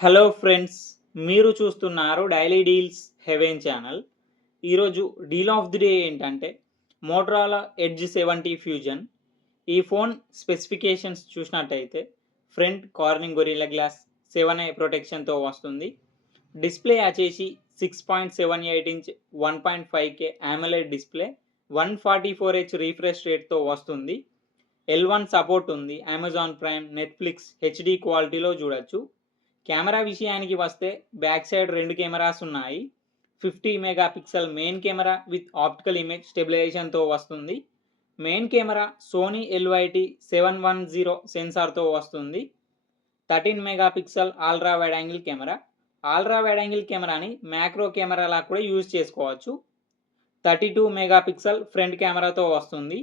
Hello friends, మీరు చూస్తున్నారు daily deals heaven channel. ఈరోజు డీల్ ఆఫ్ ది డే ఏంటంటే మోటరోలా ఎడ్జ్ 70 ఫ్యూజన్. ఈ ఫోన్ స్పెసిఫికేషన్స్ చూసినట్టయితే front Corning Gorilla glass 7i ప్రొటెక్షన్తో వస్తుంది. డిస్ప్లే వచ్చేసి 6.78 inch 1.5K AMOLED display, 144Hz refresh రేట్తో వస్తుంది. L1 సపోర్ట్ ఉంది. అమెజాన్ ప్రైమ్, నెట్ఫ్లిక్స్ హెచ్డి క్వాలిటీలో చూడొచ్చు. కెమెరా విషయానికి వస్తే బ్యాక్ సైడ్ 2 కెమెరాస్ ఉన్నాయి. 50 megapixel main camera with optical image స్టెబిలైజేషన్తో వస్తుంది. మెయిన్ కెమెరా సోనీ LYT 710 సెన్సార్తో వస్తుంది. 13 megapixel ultra wide angle camera. Ultra wide angle కెమెరాని మ్యాక్రో కెమెరాలా కూడా యూజ్ చేసుకోవచ్చు. 32 మెగాపిక్సెల్ ఫ్రంట్ కెమెరాతో వస్తుంది.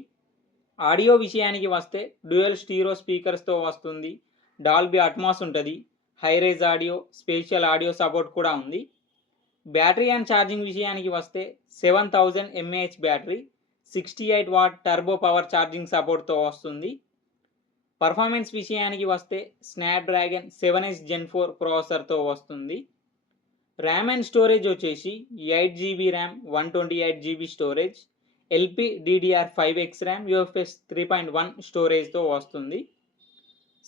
ఆడియో విషయానికి వస్తే డ్యూయల్ స్టీరియో స్పీకర్స్తో వస్తుంది. డాల్బీ అట్మాస్ ఉంటుంది. హైరేజ్ ఆడియో, స్పేషియల్ ఆడియో సపోర్ట్ కూడా ఉంది. బ్యాటరీ అండ్ ఛార్జింగ్ విషయానికి వస్తే 7000 mAh battery, 68 what turbo power charging సపోర్ట్తో వస్తుంది. పర్ఫార్మెన్స్ విషయానికి వస్తే స్నాప్డ్రాగన్ 7S Gen 4 ప్రాసెసర్తో వస్తుంది. ర్యామ్ అండ్ స్టోరేజ్ వచ్చేసి 8GB RAM, 128GB storage, LPDDR5X RAM, UFS 3.1 స్టోరేజ్తో వస్తుంది.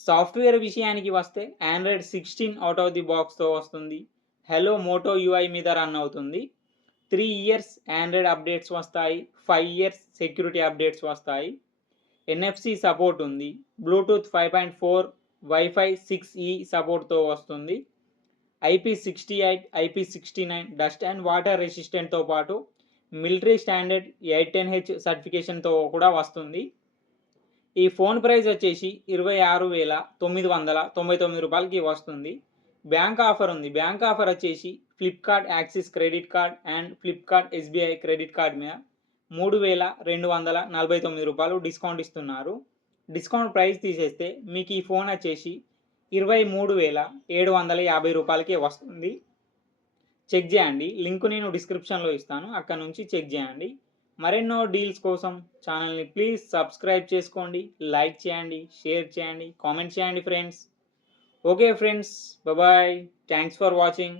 సాఫ్ట్వేర్ విషయానికి వస్తే ఆండ్రాయిడ్ 16 అవుట్ ఆఫ్ ది బాక్స్తో వస్తుంది. హెలో మోటో UI మీద రన్ అవుతుంది. 3 ఇయర్స్ ఆండ్రాయిడ్ అప్డేట్స్ వస్తాయి. 5 ఇయర్స్ సెక్యూరిటీ అప్డేట్స్ వస్తాయి. NFC సపోర్ట్ ఉంది. బ్లూటూత్ 5.4, వైఫై 6E సపోర్ట్తో వస్తుంది. IP68, IP69 dust and water రెసిస్టెంట్తో పాటు మిలిటరీ స్టాండర్డ్ 810H సర్టిఫికేషన్తో కూడా వస్తుంది. ఈ ఫోన్ ప్రైస్ వచ్చేసి 26,999 రూపాయలకి వస్తుంది. బ్యాంక్ ఆఫర్ ఉంది. బ్యాంక్ ఆఫర్ వచ్చేసి Flipkart axis credit card and Flipkart SBI credit card మీద 3,249 రూపాయలు డిస్కౌంట్ ఇస్తున్నారు. డిస్కౌంట్ ప్రైస్ తీసేస్తే మీకు ఈ ఫోన్ వచ్చేసి 23,750 రూపాయలకే వస్తుంది. చెక్ చేయండి. లింక్ నేను డిస్క్రిప్షన్లో ఇస్తాను, అక్కడ నుంచి చెక్ చేయండి. మరెన్నో డీల్స్ కోసం ఛానల్ని ప్లీజ్ సబ్స్క్రైబ్ చేసుకోండి, లైక్ చేయండి, షేర్ చేయండి, కామెంట్ చేయండి friends. Okay friends, bye. Thanks for watching.